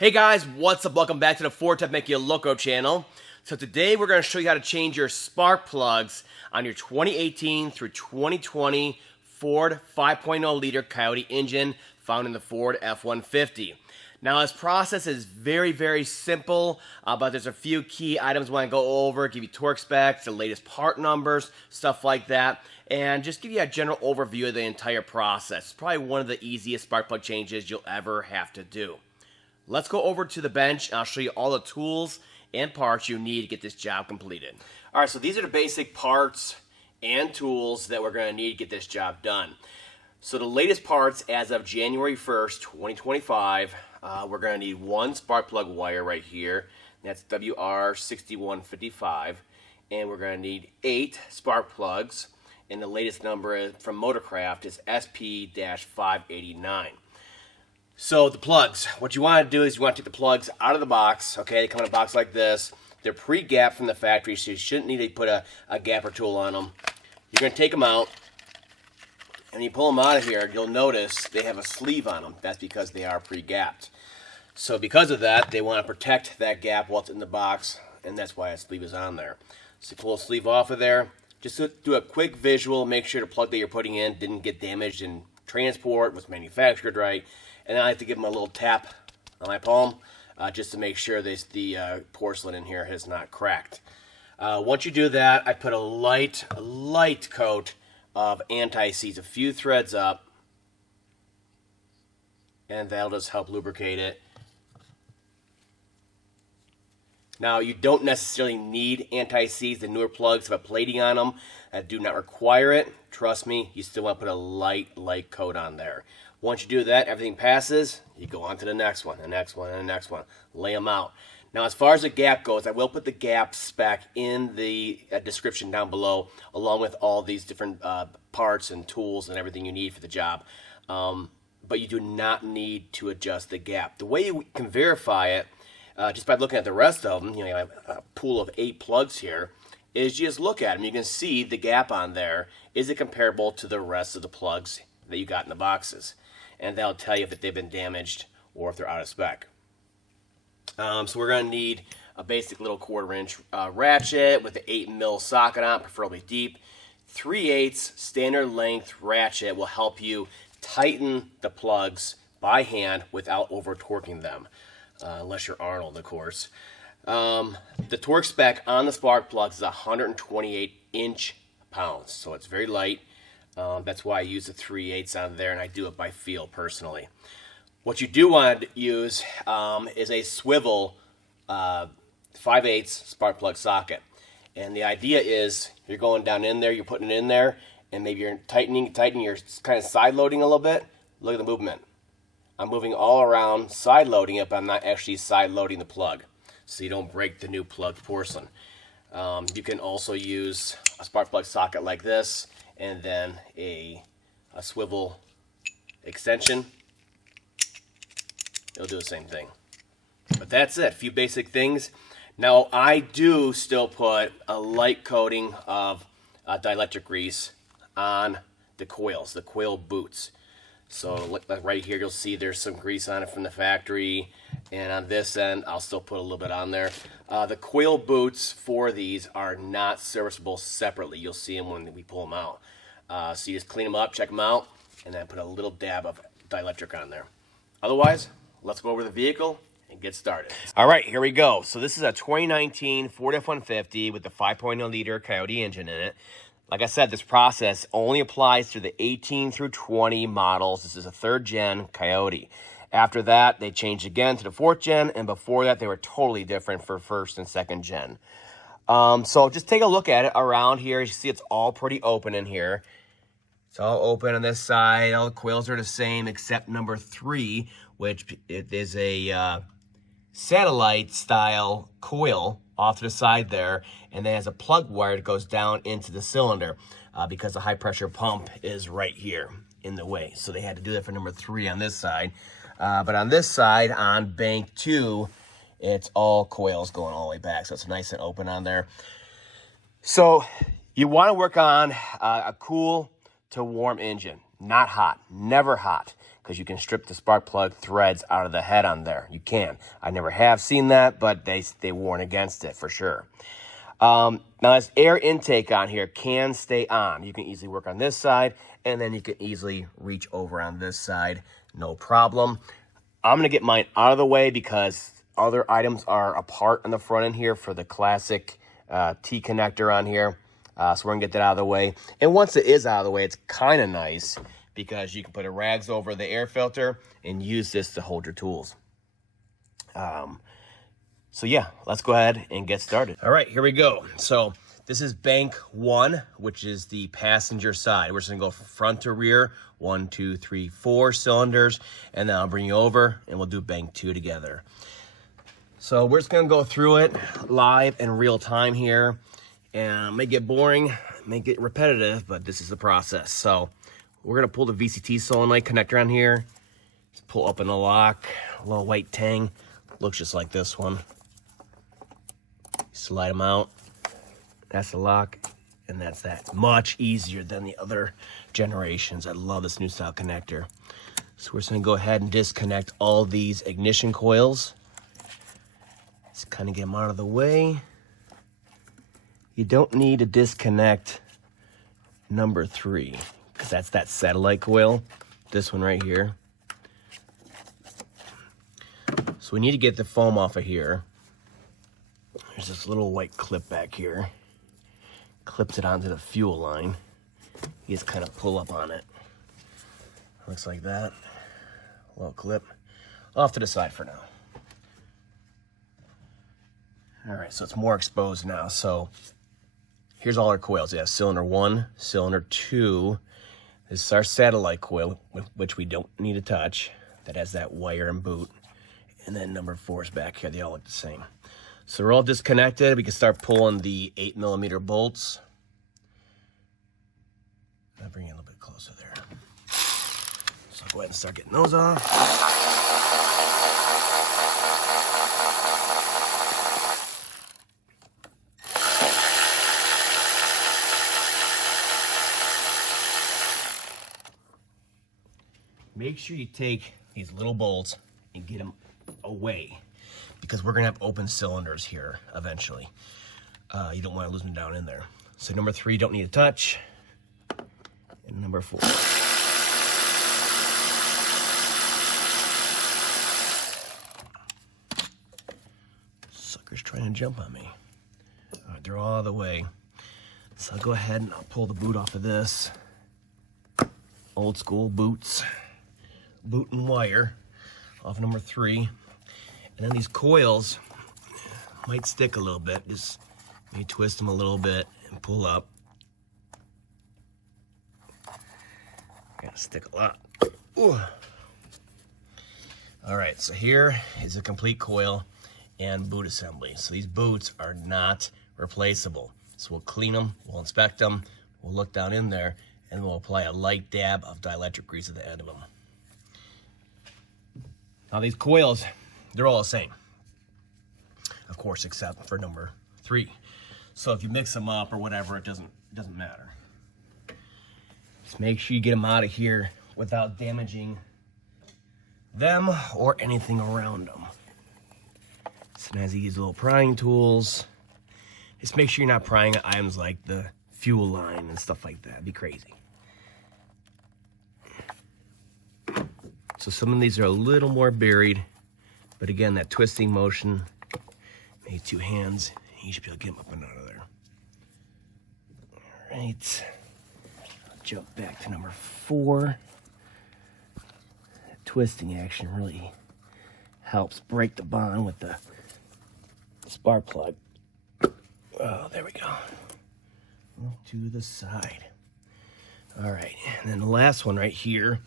Hey guys, what's up? Welcome back to the FordTechMakuloco channel. So today we're going to show you how to change your spark plugs on your 2018 through 2020 Ford 5.0 liter Coyote engine found in the Ford F-150. Now this process is very simple, but there's a few key items I want to go over, give you torque specs, the latest part numbers, stuff like that, and just give you a general overview of the entire process. It's probably one of the easiest spark plug changes you'll ever have to do. Let's go over to the bench and I'll show you all the tools and parts you need to get this job completed. Alright, so these are the basic parts and tools that we're going to need to get this job done. So the latest parts as of January 1st, 2025, we're going to need one spark plug wire right here. That's WR6155. And we're going to need 8 spark plugs. And the latest number from Motorcraft is SP-589. So the plugs, what you want to do is you want to take the plugs out of the box. Okay, they come in a box like this. They're pre-gapped from the factory, so you shouldn't need to put a gapper tool on them. You're going to take them out, and you pull them out of here, you'll notice they have a sleeve on them. That's because they are pre-gapped. So because of that, they want to protect that gap while it's in the box, and that's why a sleeve is on there. So you pull the sleeve off of there. Just do a quick visual, make sure the plug that you're putting in didn't get damaged in transport, was manufactured right. And then I like to give them a little tap on my palm just to make sure the porcelain in here has not cracked. Once you do that, I put a light coat of anti-seize, a few threads up, and that'll just help lubricate it. Now, you don't necessarily need anti-seize. The newer plugs have a plating on them that do not require it. Trust me, you still want to put a light coat on there. Once you do that, everything passes, you go on to the next one, the next one, and the next one. Lay them out. Now, as far as the gap goes, I will put the gap spec in the description down below, along with all these different parts and tools and everything you need for the job. But you do not need to adjust the gap. The way you can verify it, just by looking at the rest of them, you have a pool of 8 plugs here, is you just look at them. You can see the gap on there. Is it comparable to the rest of the plugs that you got in the boxes? And that'll tell you if they've been damaged or if they're out of spec. So we're going to need a basic little 1/4-inch ratchet with the 8mm socket on, preferably deep. 3/8 standard length ratchet will help you tighten the plugs by hand without over torquing them, unless you're Arnold, of course. The torque spec on the spark plugs is 128 inch-pounds, so it's very light. That's why I use the 3/8 on there, and I do it by feel personally. What you do want to use is a swivel 5/8 spark plug socket. And the idea is you're going down in there, you're putting it in there, and maybe you're tightening, you're kind of side loading a little bit. Look at the movement. I'm moving all around, side loading it, but I'm not actually side loading the plug, so you don't break the new plugged porcelain. You can also use a spark plug socket like this, and then a swivel extension. It'll do the same thing. But that's it, a few basic things. Now I do still put a light coating of dielectric grease on the coils, the coil boots. So like right here you'll see there's some grease on it from the factory, and on this end I'll still put a little bit on there. The coil boots for these are not serviceable separately. You'll see them when we pull them out. So you just clean them up, check them out, and then put a little dab of dielectric on there. Otherwise, let's go over the vehicle and get started. All right, here we go. So this is a 2019 Ford F-150 with the 5.0 liter Coyote engine in it. Like I said, this process only applies to the 18 through 20 models. This is a 3rd gen Coyote. After that, they changed again to the 4th gen, and before that, they were totally different for 1st and 2nd gen. So just take a look at it around here. You see it's all pretty open in here. It's all open on this side. All the coils are the same except number 3, which it is a satellite style coil off to the side there, and then has a plug wire that goes down into the cylinder because the high pressure pump is right here in the way. So they had to do that for number 3 on this side. But on this side, on bank 2, it's all coils going all the way back. So it's nice and open on there. So you want to work on a cool to warm engine. Not hot, never hot. because you can strip the spark plug threads out of the head on there. You can. I never have seen that, but they warn against it for sure. Now this air intake on here can stay on. You can easily work on this side, and then you can easily reach over on this side, no problem. I'm going to get mine out of the way because other items are apart on the front end here for the classic T connector on here. So we're going to get that out of the way. And once it is out of the way, it's kind of nice because you can put a rags over the air filter and use this to hold your tools. So yeah, let's go ahead and get started. All right, here we go. So this is bank 1, which is the passenger side. We're just gonna go from front to rear, 1, 2, 3, 4 cylinders, and then I'll bring you over and we'll do bank 2 together. So we're just gonna go through it live in real time here, and it may get boring, may get repetitive, but this is the process. So we're gonna pull the VCT solenoid connector on here. Just pull up in the lock, a little white tang, looks just like this one. Slide them out. That's the lock, and that's that. Much easier than the other generations. I love this new style connector. So we're just gonna go ahead and disconnect all these ignition coils. Let's kind of get them out of the way. You don't need to disconnect number 3, because that's that satellite coil. This one right here. So we need to get the foam off of here. There's this little white clip back here. Clips it onto the fuel line. You just kind of pull up on it. Looks like that. Little clip. Off to the side for now. All right, so it's more exposed now. So here's all our coils. We have cylinder 1, cylinder 2. This is our satellite coil, which we don't need to touch. That has that wire and boot. And then number 4 is back here. They all look the same. So we're all disconnected. We can start pulling the 8mm bolts. I'll bring it a little bit closer there. So I'll go ahead and start getting those off. Make sure you take these little bolts and get them away, because we're gonna have open cylinders here eventually. You don't want to lose them down in there. So number 3, don't need to touch. And number 4. Sucker's trying to jump on me. All right, they're all the way. So I'll go ahead and I'll pull the boot off of this. Old school boots. Boot and wire off number 3. And then these coils might stick a little bit. Just maybe twist them a little bit and pull up. Gotta stick a lot. Ooh. All right, so here is a complete coil and boot assembly. So these boots are not replaceable. So we'll clean them, we'll inspect them, we'll look down in there, and we'll apply a light dab of dielectric grease at the end of them. Now these coils, they're all the same, of course, except for number 3. So if you mix them up or whatever, it doesn't matter. Just make sure you get them out of here without damaging them or anything around them. Sometimes you use little prying tools. Just make sure you're not prying at items like the fuel line and stuff like that. It'd be crazy. So some of these are a little more buried, but again, that twisting motion, maybe 2 hands, you should be able to get them up and out of there. All right, I'll jump back to number 4. That twisting action really helps break the bond with the spark plug. Oh, there we go. Off to the side. All right, and then the last one right here,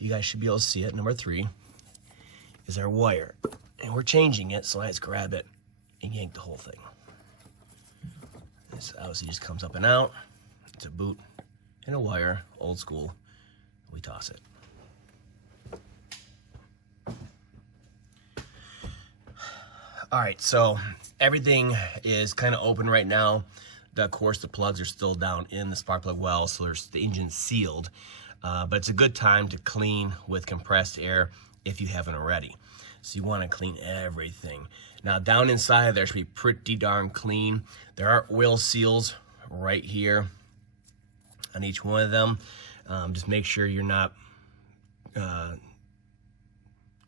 you guys should be able to see it, number 3, is our wire. And we're changing it, so I just grab it and yank the whole thing. This obviously just comes up and out. It's a boot and a wire, old school. We toss it. All right, so everything is kind of open right now. Of course, the plugs are still down in the spark plug well, so there's the engine's sealed. but it's a good time to clean with compressed air if you haven't already. So you want to clean everything. Now down inside there should be pretty darn clean. There are oil seals right here on each one of them. Just make sure you're not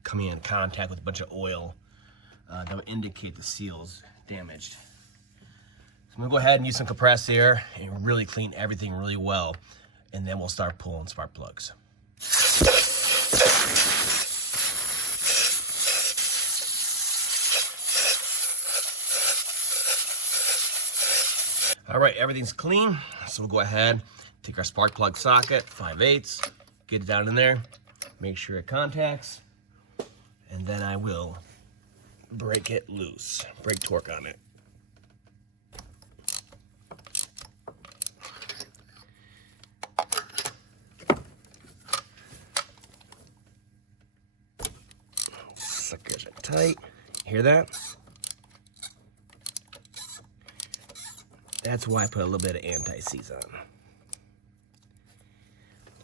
coming in contact with a bunch of oil that would indicate the seal's damaged. So I'm gonna go ahead and use some compressed air and really clean everything really well, and then we'll start pulling spark plugs. All right, everything's clean, so we'll go ahead, take our spark plug socket, 5/8, get it down in there, make sure it contacts, and then I will break it loose, break torque on it. Suckers are tight. Hear that? That's why I put a little bit of anti-seize on.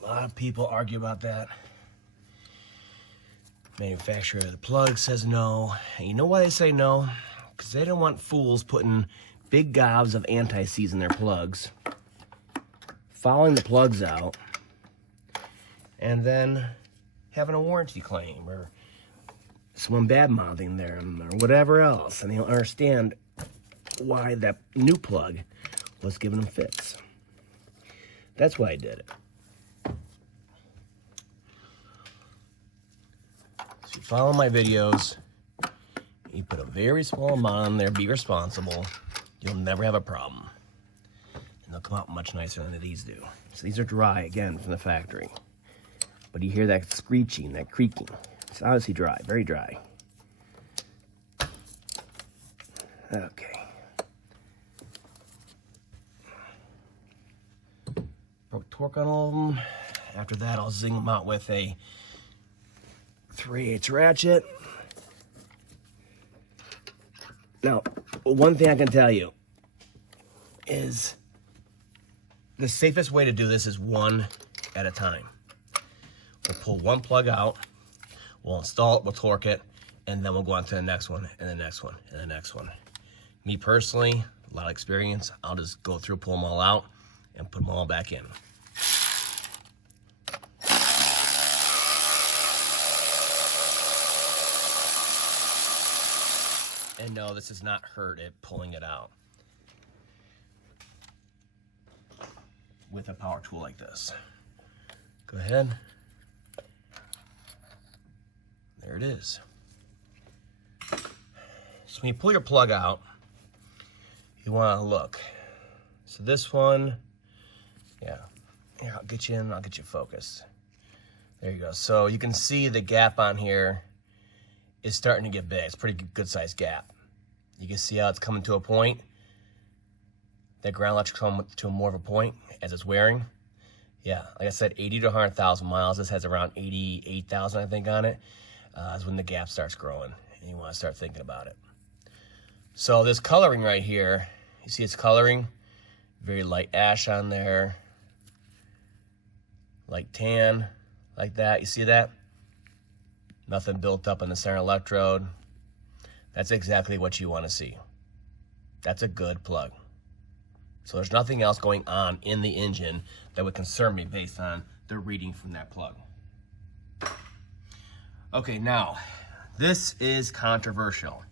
A lot of people argue about that. Manufacturer of the plug says no. And you know why they say no? Because they don't want fools putting big gobs of anti-seize in their plugs, fouling the plugs out, and then having a warranty claim or someone bad-mouthing them or whatever else. And they don't understand why that new plug was giving them fits. That's why I did it. So you follow my videos, you put a very small amount on there, be responsible, you'll never have a problem. And they'll come out much nicer than these do. So these are dry, again, from the factory. But you hear that screeching, that creaking. It's obviously dry, very dry. Okay. Broke torque on all of them. After that, I'll zing them out with a 3/8 ratchet. Now, one thing I can tell you is the safest way to do this is one at a time. We'll pull one plug out, we'll install it, we'll torque it, and then we'll go on to the next one, and the next one, and the next one. Me personally, a lot of experience, I'll just go through, pull them all out, and put them all back in. And no, this does not hurt it pulling it out with a power tool like this. Go ahead. There it is. So when you pull your plug out, you want to look. So this one, yeah, here, I'll get you in, I'll get you focused. There you go. So you can see the gap on here is starting to get big. It's a pretty good sized gap. You can see how it's coming to a point. That ground electric coming to more of a point as it's wearing. Yeah, like I said, 80 to 100,000 miles. This has around 88,000, I think, on it. Is when the gap starts growing and you want to start thinking about it. So this coloring right here, you see it's coloring, very light ash on there, light tan, like that. You see that? Nothing built up in the center electrode. That's exactly what you want to see. That's a good plug. So there's nothing else going on in the engine that would concern me based on the reading from that plug. Okay, now, this is controversial,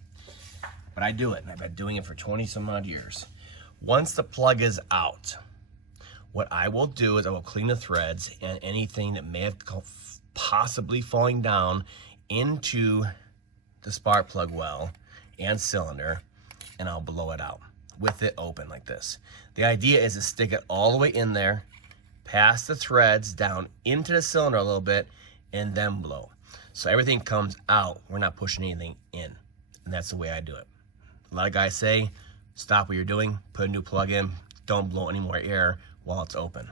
but I do it, and I've been doing it for 20 some odd years. Once the plug is out, what I will do is I will clean the threads and anything that may have possibly falling down into the spark plug well and cylinder, and I'll blow it out with it open like this. The idea is to stick it all the way in there, pass the threads down into the cylinder a little bit, and then blow. So everything comes out. We're not pushing anything in. And that's the way I do it. A lot of guys say, stop what you're doing, put a new plug in, don't blow any more air while it's open.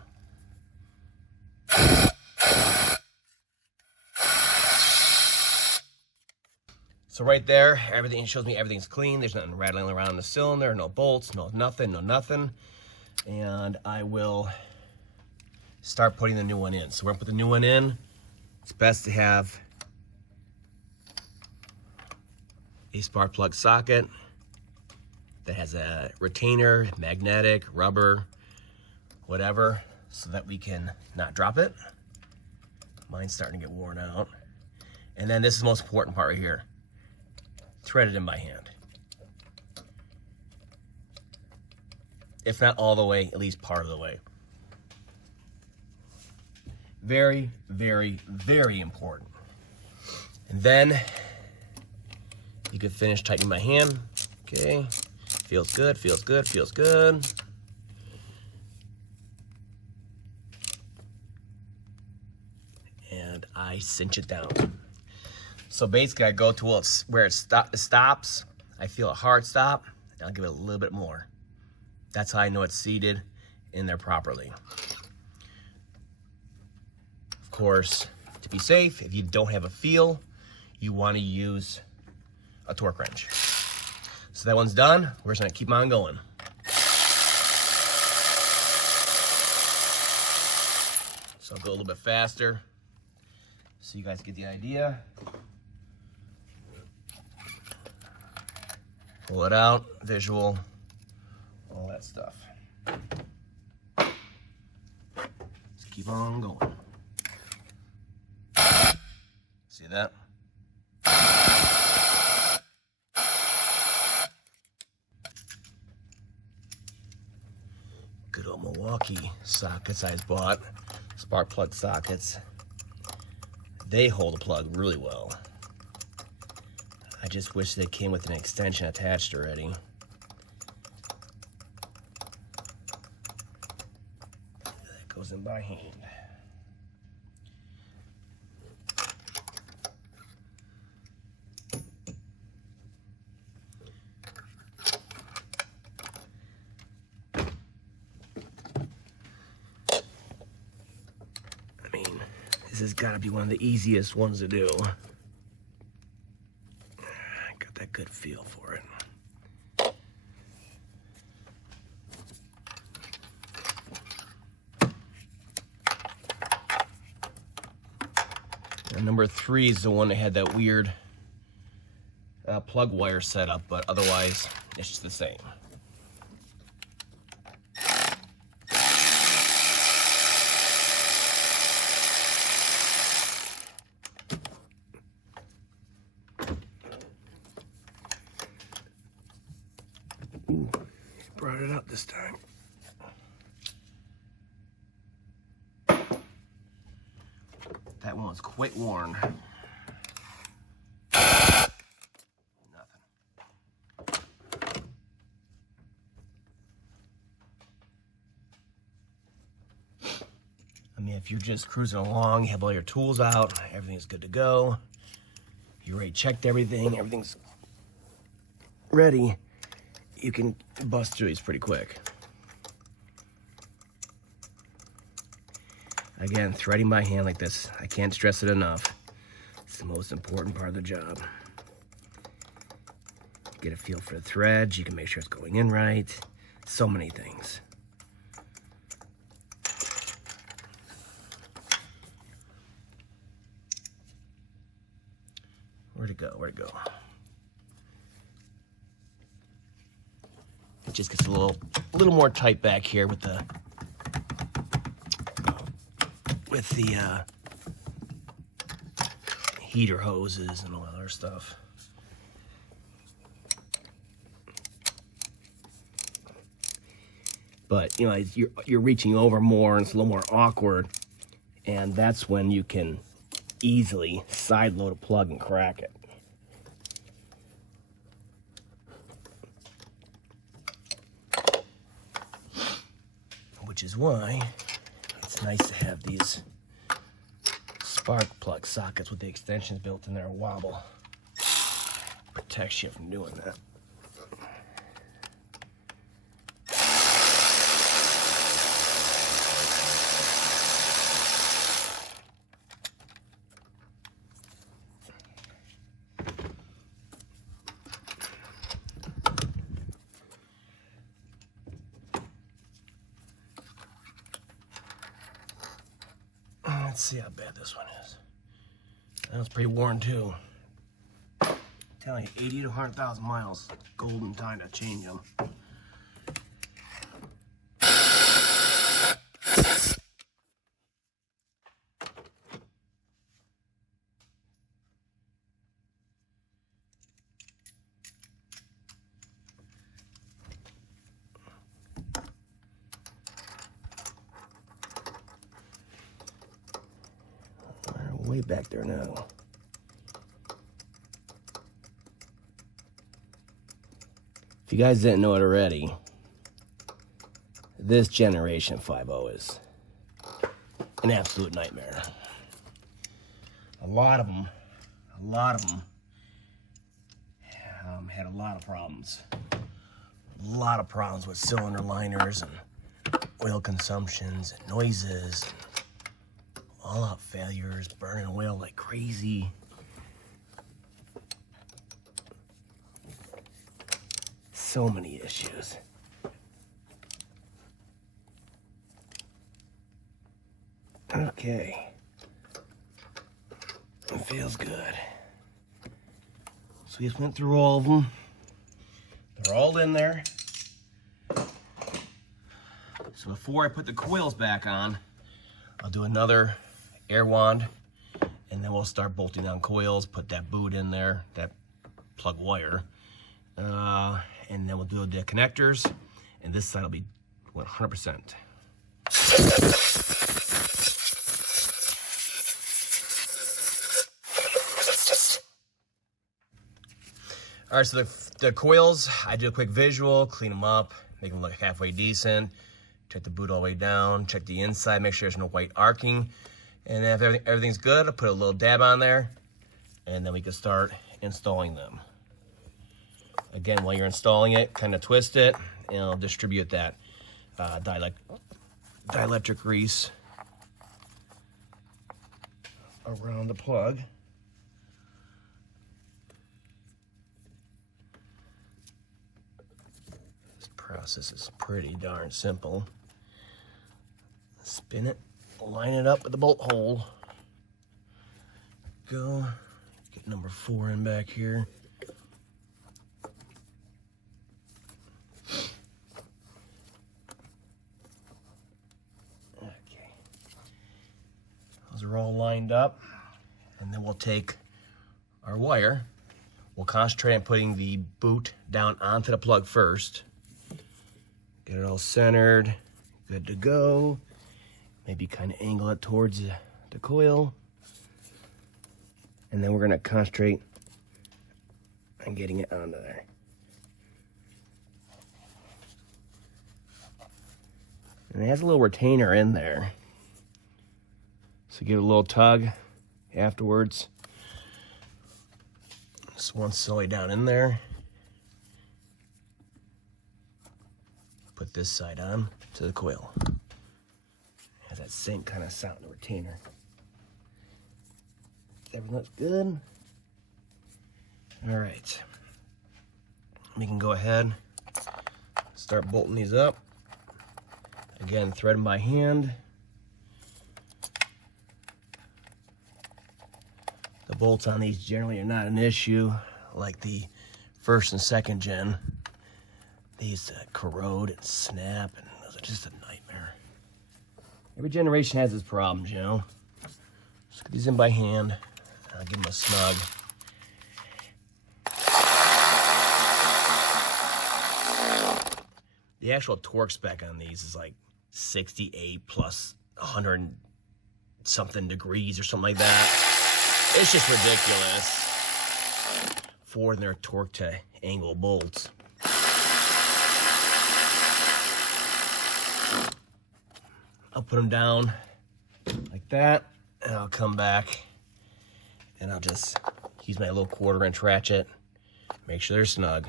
So right there, everything shows me everything's clean. There's nothing rattling around in the cylinder, no bolts, no nothing. And I will start putting the new one in. So we're gonna put the new one in. It's best to have a spark plug socket that has a retainer, magnetic, rubber, whatever, so that we can not drop it. Mine's starting to get worn out. And then this is the most important part right here. Thread it in by hand. If not all the way, at least part of the way. Very, very, very important. And then you can finish tightening my hand. Okay, feels good, feels good, feels good. And I cinch it down. So basically I go to where it stops, I feel a hard stop, and I'll give it a little bit more. That's how I know it's seated in there properly. Of course, to be safe, if you don't have a feel, you want to use a torque wrench. So that one's done. We're just gonna keep on going. So I'll go a little bit faster so you guys get the idea. Pull it out, visual, all that stuff. Just keep on going. See that? Good old Milwaukee sockets I bought, spark plug sockets. They hold the plug really well. I just wish they came with an extension attached already. That goes in by hand. I mean, this has got to be one of the easiest ones to do. Good feel for it. And number 3 is the one that had that weird plug wire setup, but otherwise it's just the same. Ooh, brought it up this time. That one's quite worn. Nothing. I mean, if you're just cruising along, you have all your tools out, everything's good to go. You already checked everything, everything's ready. You can bust through these pretty quick. Again, threading by hand like this, I can't stress it enough. It's the most important part of the job. Get a feel for the threads, you can make sure it's going in right. So many things. Where'd it go? Where'd it go? It just gets a little more tight back here with the heater hoses and all that other stuff. But you know, you're reaching over more and it's a little more awkward, and that's when you can easily side load a plug and crack it. Which is why it's nice to have these spark plug sockets with the extensions built in there. Wobble protects you from doing that. Let's see how bad this one is. That's pretty worn too. I'm telling you, 80 to 100,000 miles, golden time to change them. Way back there now. If you guys didn't know it already, this generation 5.0 is an absolute nightmare. A lot of them had a lot of problems. A lot of problems with cylinder liners and oil consumptions and noises. All-out failures, burning oil like crazy. So many issues. Okay. It feels good. So we just went through all of them. They're all in there. So before I put the coils back on, I'll do another air wand, and then we'll start bolting down coils, put that boot in there, that plug wire, and then we'll do the connectors, and this side will be 100%. All right, so the coils, I do a quick visual, clean them up, make them look halfway decent, check the boot all the way down, check the inside, make sure there's no white arcing. And then if everything's good, I'll put a little dab on there, and then we can start installing them. Again, while you're installing it, kind of twist it, and I'll distribute that dielectric grease around the plug. This process is pretty darn simple. Spin it. Line it up with the bolt hole. Go. Get number 4 in back here. Okay. Those are all lined up. And then we'll take our wire. We'll concentrate on putting the boot down onto the plug first. Get it all centered. Good to go. Maybe kind of angle it towards the coil. And then we're going to concentrate on getting it onto there. And it has a little retainer in there. So give it a little tug afterwards. Just one slowly down in there. Put this side on to the coil. Has that same kind of sound in the retainer. Everything looks good. All right. We can go ahead, start bolting these up. Again, thread them by hand. The bolts on these generally are not an issue like the first and second gen. These corrode and snap, and those are just a nightmare. Every generation has its problems, you know. Just get these in by hand. I'll give them a snug. The actual torque spec on these is like 68 plus 100 something degrees or something like that. It's just ridiculous for their torque to angle bolts. I'll put them down like that, and I'll come back and I'll just use my little 1/4-inch ratchet, make sure they're snug.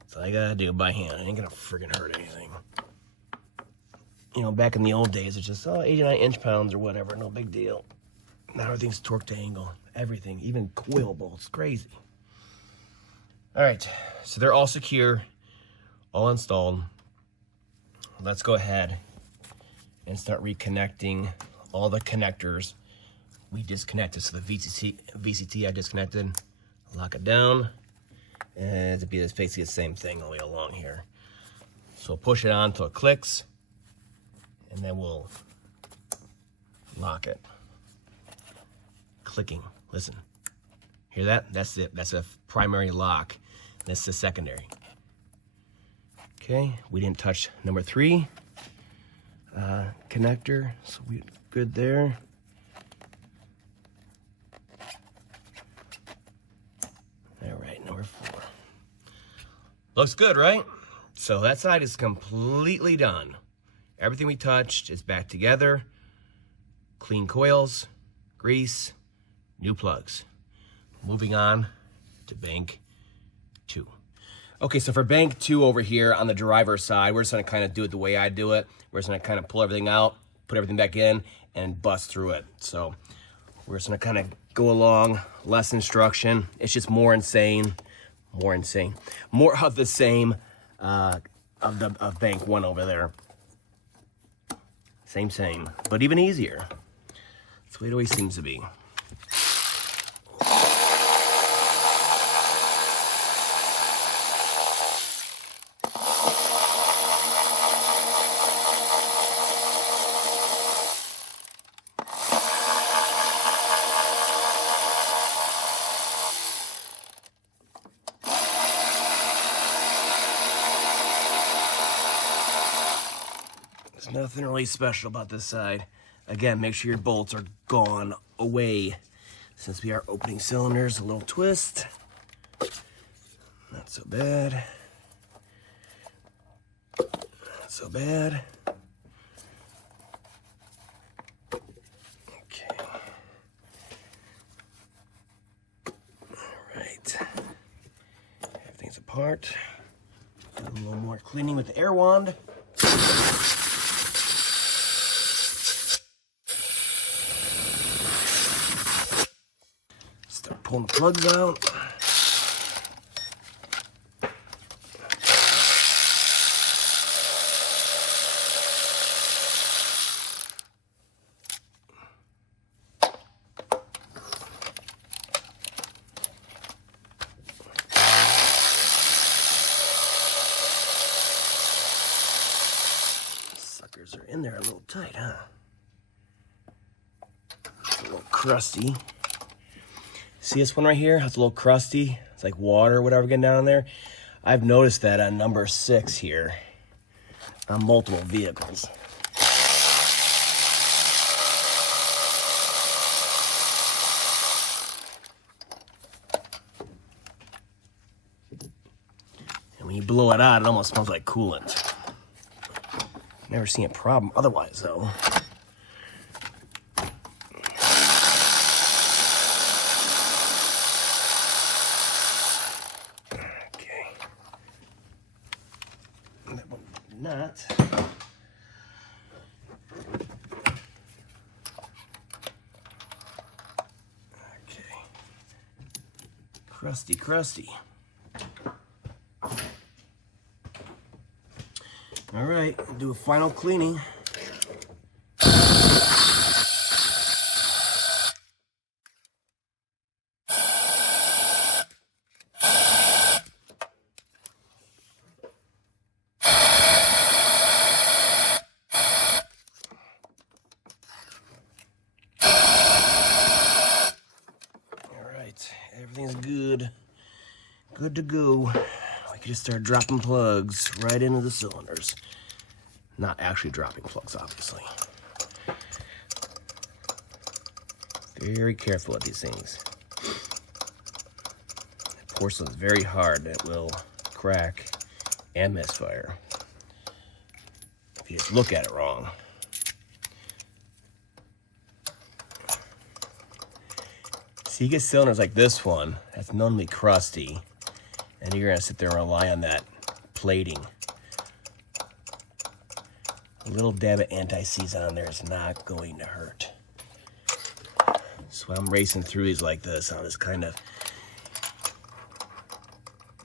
That's all I gotta do by hand. I ain't gonna friggin' hurt anything. You know, back in the old days, it's just, 89 inch-pounds or whatever, no big deal. Now everything's torque to angle, everything, even coil bolts, crazy. All right, so they're all secure, all installed. Let's go ahead and start reconnecting all the connectors we disconnected. So the VCT I disconnected, lock it down, and it'll be basically the same thing all the way along here. So push it on until it clicks, and then we'll lock it. Clicking, listen. Hear that? That's it. That's a primary lock. That's the secondary. Okay, we didn't touch number 3 connector, so we're good there. All right, number 4. Looks good, right? So that side is completely done. Everything we touched is back together. Clean coils, grease, new plugs. Moving on to bank 2. Okay, so for bank 2 over here on the driver's side, we're just gonna kind of do it the way I do it. We're just gonna kind of pull everything out, put everything back in, and bust through it. So we're just gonna kind of go along, less instruction. It's just more insane, more insane. More of the same of bank 1 over there. Same, but even easier. That's the way it always seems to be. There's nothing really special about this side. Again, make sure your bolts are gone away. Since we are opening cylinders, a little twist. Not so bad. Not so bad. Okay. All right. Everything's apart. Do a little more cleaning with the air wand. Start pulling the plugs out. Suckers are in there a little tight, huh? It's a little crusty. See this one right here? It's a little crusty. It's like water or whatever getting down in there. I've noticed that on number 6 here on multiple vehicles. And when you blow it out, it almost smells like coolant. Never seen a problem otherwise, though. Okay. That one did not. Okay. Crusty, crusty. All right, do a final cleaning. All right, everything's good. Good to go. We can just start dropping plugs right into the cylinders. Not actually dropping plugs, obviously. Very careful with these things. Porcelain is very hard. It will crack and misfire if you just look at it wrong. So you get cylinders like this one that's normally crusty, and you're gonna sit there and rely on that plating. A little dab of anti-seize on there is not going to hurt. So I'm racing through these like this. I'll just kind of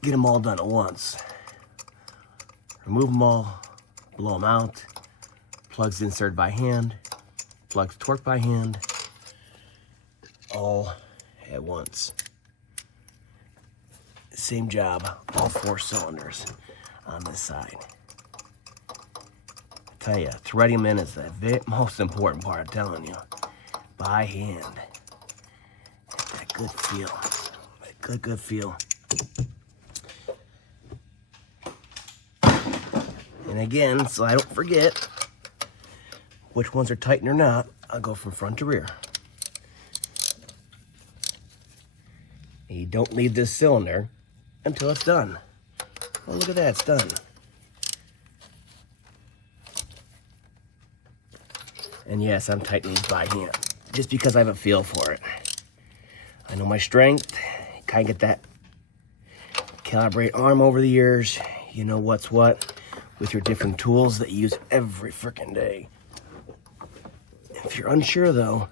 get them all done at once. Remove them all, blow them out. Plugs inserted by hand. flux, torque by hand, all at once. Same job, all 4 cylinders on this side. I tell you, threading them in is the most important part, I'm telling you. By hand. That good feel. That good feel. And again, so I don't forget which ones are tightened or not, I'll go from front to rear. And you don't leave this cylinder until it's done. Oh, look at that, it's done. And yes, I'm tightening these by hand, just because I have a feel for it. I know my strength, kind of get that calibrate arm over the years. You know what's what with your different tools that you use every freaking day. If you're unsure though,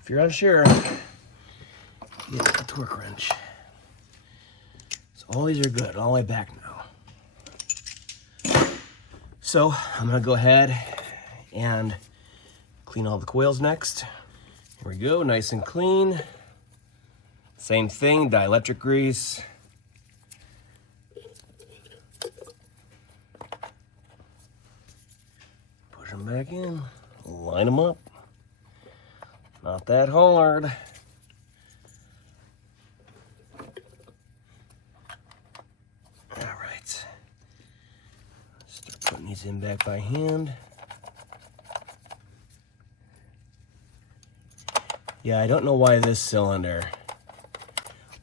if you're unsure, get a torque wrench. So all these are good, all the way back now. So I'm gonna go ahead and clean all the coils next. Here we go, nice and clean. Same thing, dielectric grease. Push them back in, line them up. Not that hard. All right. Start putting these in back by hand. Yeah, I don't know why this cylinder,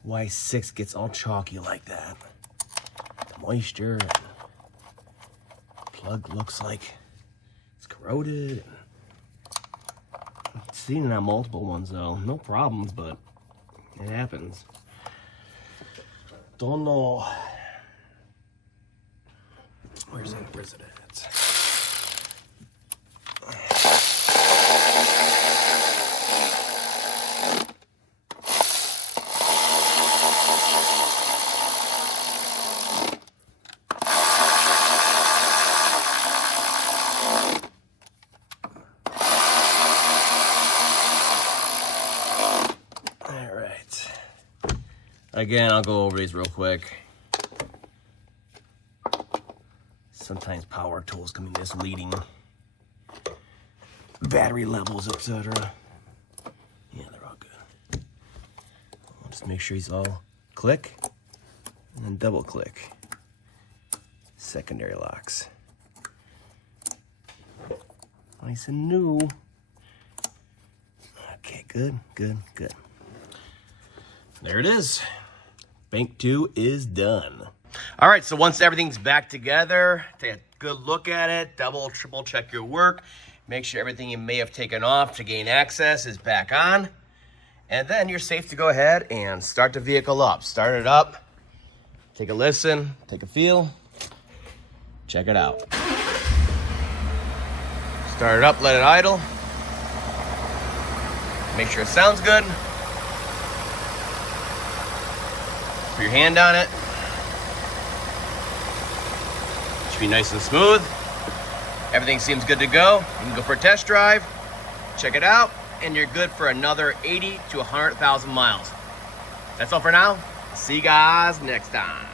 why 6 gets all chalky like that. The moisture, and plug looks like it's corroded. I've seen it on multiple ones though, no problems, but it happens. Don't know. Where's it at? Again, I'll go over these real quick. Sometimes power tools can be misleading. Battery levels, etc. Yeah, they're all good. I'll just make sure he's all click and then double click. Secondary locks. Nice and new. Okay, good. There it is. Bank 2 is done. All right, so once everything's back together, take a good look at it, double, triple check your work, make sure everything you may have taken off to gain access is back on, and then you're safe to go ahead and start the vehicle up. Start it up, take a listen, take a feel, check it out. Start it up, let it idle, make sure it sounds good. Put your hand on it. Should be nice and smooth. Everything seems good to go. You can go for a test drive, check it out, and you're good for another 80 to 100,000 miles. That's all for now. See you guys next time.